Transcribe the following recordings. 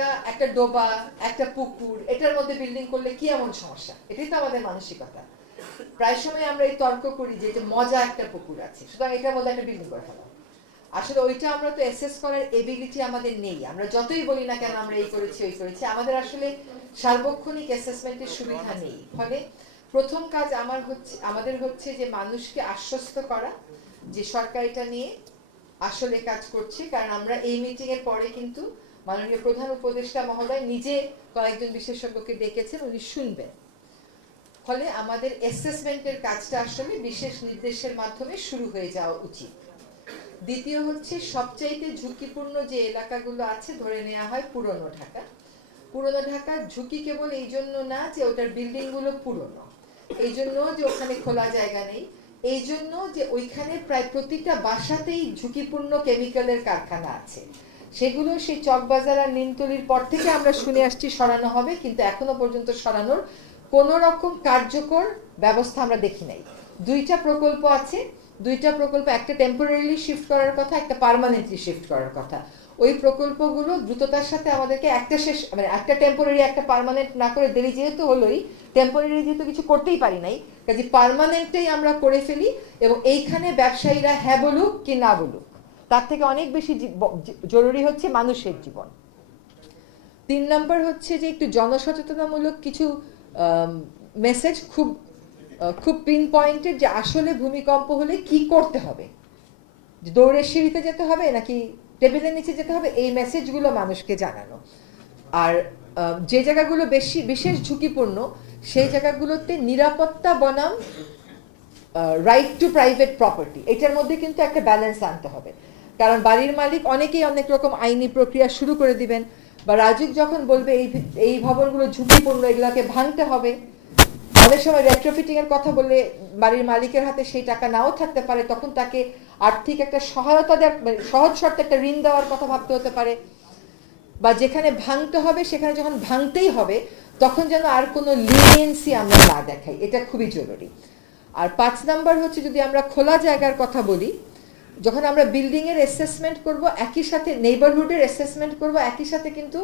আমরা একটা ডোবা, একটা পুকুর, এটার মধ্যে বিল্ডিং করলে কি এমন সমস্যা? এটাই তো আমাদের মানসিকতা। প্রায় সময় আমরা এই তর্ক করি যে এটা মজা একটা পুকুর আছে, সুতরাং এটার মধ্যে একটা বিল্ডিং করে ফেলা। আসলে ওইটা আমরা তো অ্যাসেস করার এবিলিটি আমাদের নেই। আমরা যতই বলি না কেন আমরা এই করেছি ওই করেছি, আমাদের আসলে সার্বক্ষণিক অ্যাসেসমেন্টের সুবিধা নেই। ফলে প্রথম কাজ আমাদের হচ্ছে যে মানুষকে আশ্বস্ত করা যে সরকার এটা নিয়ে আসলে কাজ করছে। কারণ আমরা এই মিটিং এর পরে কিন্তু মাননীয় প্রধান উপদেষ্টা মহোদয় নিজে কয়েকজন বিশেষজ্ঞকে ডেকেছেন, উনি শুনবেন। ফলে আমাদের অ্যাসেসমেন্টের কাজটা আসলে বিশেষ নির্দেশের মাধ্যমে শুরু হয়ে যাওয়া উচিত। দ্বিতীয় হচ্ছে সবচাইতে ঝুঁকিপূর্ণ যে এলাকাগুলো আছে, ধরে নেওয়া হয় পুরনো ঢাকা। পুরনো ঢাকার ঝুঁকি কেবল এই জন্য না যে ওটার বিল্ডিংগুলো পুরনো, এই জন্য যে ওখানে খোলা জায়গা নেই, এই জন্য যে ওইখানে প্রায় প্রতিটা বাসাতেই ঝুঁকিপূর্ণ কেমিক্যালের কারখানা আছে। সেগুলো সেই চকবাজার আর নিমতলির পর থেকে আমরা শুনে আসছি সরানো হবে, কিন্তু এখনো পর্যন্ত সরানোর কোনো রকম কার্যকর ব্যবস্থা আমরা দেখি নাই। দুইটা প্রকল্প আছে, দুইটা প্রকল্প, একটা টেম্পোরারিলি শিফট করার কথা, একটা পার্মানেন্টলি শিফট করার কথা। ওই প্রকল্পগুলো দ্রুততার সাথে আমাদেরকে একটা টেম্পোরারি একটা পার্মানেন্ট না করে দেরি যেহেতু হলোই, টেম্পোরারি যেহেতু কিছু করতেই পারি নাই, কাজে পার্মানেন্টটাই আমরা করে ফেলি। এবং এইখানে ব্যবসায়ীরা হ্যাঁ বলুক কি না বলুক, তার থেকে অনেক বেশি জরুরি হচ্ছে মানুষের জীবন। 3 নম্বর হচ্ছে যে একটু জনসচেতনামূলক কিছু মেসেজ, খুব পিন পয়েন্টেড, যে আসলে ভূমিকম্প হলে কি করতে হবে, দৌড়ে সিঁড়িতে যেতে হবে নাকি টেবিলের নিচে যেতে হবে, এই মেসেজগুলো মানুষকে জানানো। আর যে জায়গাগুলো বিশেষ ঝুঁকিপূর্ণ সেই জায়গাগুলোতে নিরাপত্তা বনাম রাইট টু প্রাইভেট প্রপার্টি, এটার মধ্যে কিন্তু একটা ব্যালেন্স আনতে হবে। কারণ বাড়ির মালিক অনেকেই অনেক রকম আইনি প্রক্রিয়া শুরু করে দিবেন, বা রাজুক যখন বলবে এই ভবনগুলো ঝুঁকিপূর্ণ, এগুলোকে ভাঙতে হবে, অনেক সময় রেট্রোফিটিং এর কথা বললে বাড়ির মালিকের হাতে সেই টাকা নাও থাকতে পারে, তখন তাকে আর্থিক একটা সহায়তা দেওয়ার, সহজ শর্তে একটা ঋণ দেওয়ার কথা ভাবতে হতে পারে। বা যেখানে ভাঙতে হবে সেখানে যখন ভাঙতেই হবে তখন যেন আর কোনো লিনিয়েন্সি আমরা না দেখাই, এটা খুবই জরুরি। আর 5 নাম্বার হচ্ছে, যদি আমরা খোলা জায়গার কথা বলি, যখন আমরা বিল্ডিং এর অ্যাসেসমেন্ট করব একই সাথে নেইবারহুডের অ্যাসেসমেন্ট করব, একই সাথে কিন্তু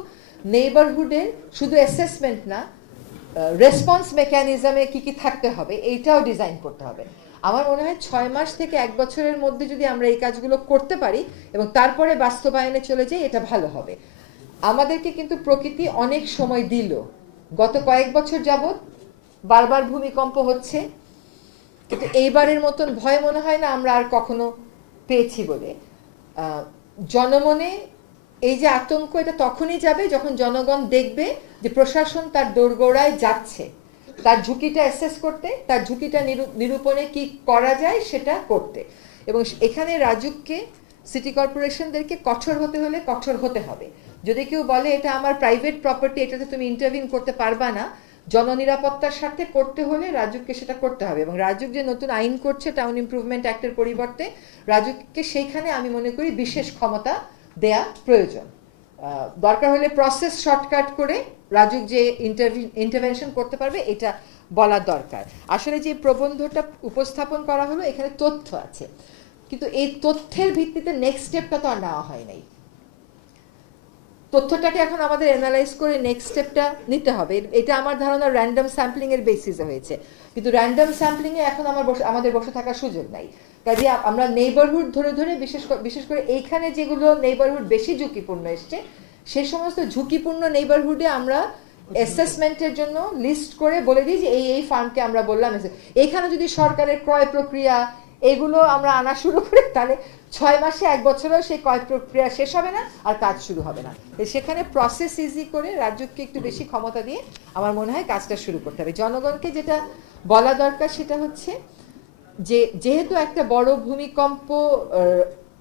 নেইবারহুডের শুধু অ্যাসেসমেন্ট না, রেসপন্স মেকানিজমে কি কি থাকতে হবে এইটাও ডিজাইন করতে হবে। আমার মনে হয় 6 মাস থেকে 1 বছরের মধ্যে যদি আমরা এই কাজগুলো করতে পারি এবং তারপরে বাস্তবায়নে চলে যাই, এটা ভালো হবে। আমাদেরকে কিন্তু প্রকৃতি অনেক সময় দিল, গত কয়েক বছর যাবৎ বারবার ভূমিকম্প হচ্ছে, কিন্তু এইবারের মতন ভয় মনে হয় না আমরা আর কখনো পেয়েছি বলে। জনমনে এই যে আতঙ্ক, এটা তখনই যাবে যখন জনগণ দেখবে যে প্রশাসন তার দোরগোড়ায় যাচ্ছে তার ঝুঁকিটা অ্যাসেস করতে, তার ঝুঁকিটা নিরূপণে কি করা যায় সেটা করতে। এবং এখানে রাজুককে, সিটি কর্পোরেশনদেরকে কঠোর হতে হলে কঠোর হতে হবে। যদি কেউ বলে এটা আমার প্রাইভেট প্রপার্টি, এটাতে তুমি ইন্টারভিন করতে পারবা না, জননিরাপত্তার সাথে করতে হলে রাজুককে সেটা করতে হবে। এবং রাজুক যে নতুন আইন করছে টাউন ইমপ্রুভমেন্ট অ্যাক্টের পরিবর্তে, রাজুককে সেইখানে আমি মনে করি বিশেষ ক্ষমতা দেয়া প্রয়োজন। দরকার হলে প্রসেস শর্টকাট করে রাজুক যে ইন্টারভেনশন করতে পারবে এটা বলা দরকার। আসলে যে প্রবন্ধটা উপস্থাপন করা হলো এখানে তথ্য আছে, কিন্তু এই তথ্যের ভিত্তিতে নেক্সট স্টেপটা তো আর নেওয়া হয় নাই। তথ্যটাকে এখন আমাদের অ্যানালাইজ করে নেক্সট স্টেপটা নিতে হবে। এটা আমার ধারণা র্যান্ডম স্যাম্পলিং এর বেসিসে হয়েছে, কিন্তু র্যান্ডম স্যাম্পলিং এ এখন আমাদের বসে থাকার সুযোগ নাই। কাজে আমরা নেইবারহুড ধরে ধরে বিশেষ করে এইখানে যেগুলো নেইবারহুড বেশি ঝুঁকিপূর্ণ এসছে, সেই সমস্ত ঝুঁকিপূর্ণ নেইবারহুডে আমরা অ্যাসেসমেন্টের জন্য লিস্ট করে বলে দিই যে এই ফার্মকে আমরা বললাম। এইখানে যদি সরকারের ক্রয় প্রক্রিয়া এগুলো আমরা আনা শুরু করি, তাহলে 6 মাসে 1 বছরেও সেই ক্রয় প্রক্রিয়া শেষ হবে না আর কাজ শুরু হবে না। সেখানে প্রসেস ইজি করে রাজ্যকে একটু বেশি ক্ষমতা দিয়ে আমার মনে হয় কাজটা শুরু করতে হবে। জনগণকে যেটা বলা দরকার সেটা হচ্ছে যে যেহেতু একটা বড় ভূমিকম্প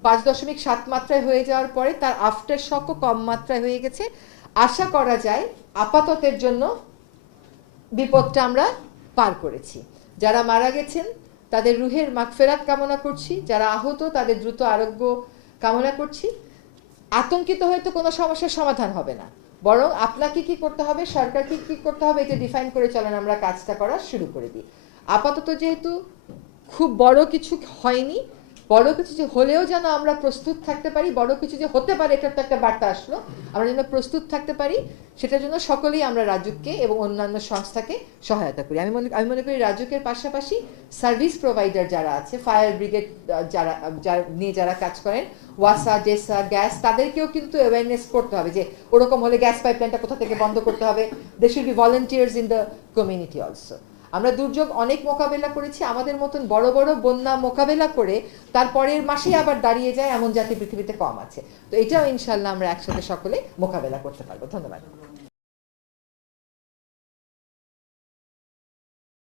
5.7 মাত্রায় হয়ে যাওয়ার পরে তার আফটার শকও কম মাত্রায় হয়ে গেছে, আশা করা যায় আপাততের জন্য বিপদটা আমরা পার করেছি। যারা মারা গেছেন তাদের রুহের মাগফিরাত কামনা করছি, যারা আহত তাদের দ্রুত আরোগ্য কামনা করছি। আতঙ্কিত হয়তো কোনো সমস্যার সমাধান হবে না, বরং আপনাকে কি করতে হবে, সরকারকে কি করতে হবে, এটা ডিফাইন করে চলেন আমরা কাজটা করা শুরু করে দিই। আপাতত যেহেতু খুব বড় কিছু হয়নি, বড় কিছু যে হলেও যেন আমরা প্রস্তুত থাকতে পারি, বড় কিছু যে হতে পারে এটার তো একটা বার্তা আসলো, আমরা যেন প্রস্তুত থাকতে পারি সেটার জন্য সকলেই আমরা রাজুককে এবং অন্যান্য সংস্থাকে সহায়তা করি। আমি মনে করি রাজুকের পাশাপাশি সার্ভিস প্রোভাইডার যারা আছে, ফায়ার ব্রিগেড যারা কাজ করেন, ওয়াসা, ডেসা, গ্যাস, তাদেরকেও কিন্তু অ্যাওয়ারনেস করতে হবে যে ওরকম হলে গ্যাস পাইপলাইনটা কোথা থেকে বন্ধ করতে হবে। They should be volunteers in the community also. আমরা দুর্যোগ অনেক মোকাবেলা করেছি, আমাদের মতন বড় বড় বন্যা মোকাবেলা করে তারপরের মাসে আবার দাঁড়িয়ে যায় এমন জাতি পৃথিবীতে কম আছে। তো এটাও ইনশাল্লাহ আমরা একসাথে সকলে মোকাবেলা করতে পারবো। ধন্যবাদ।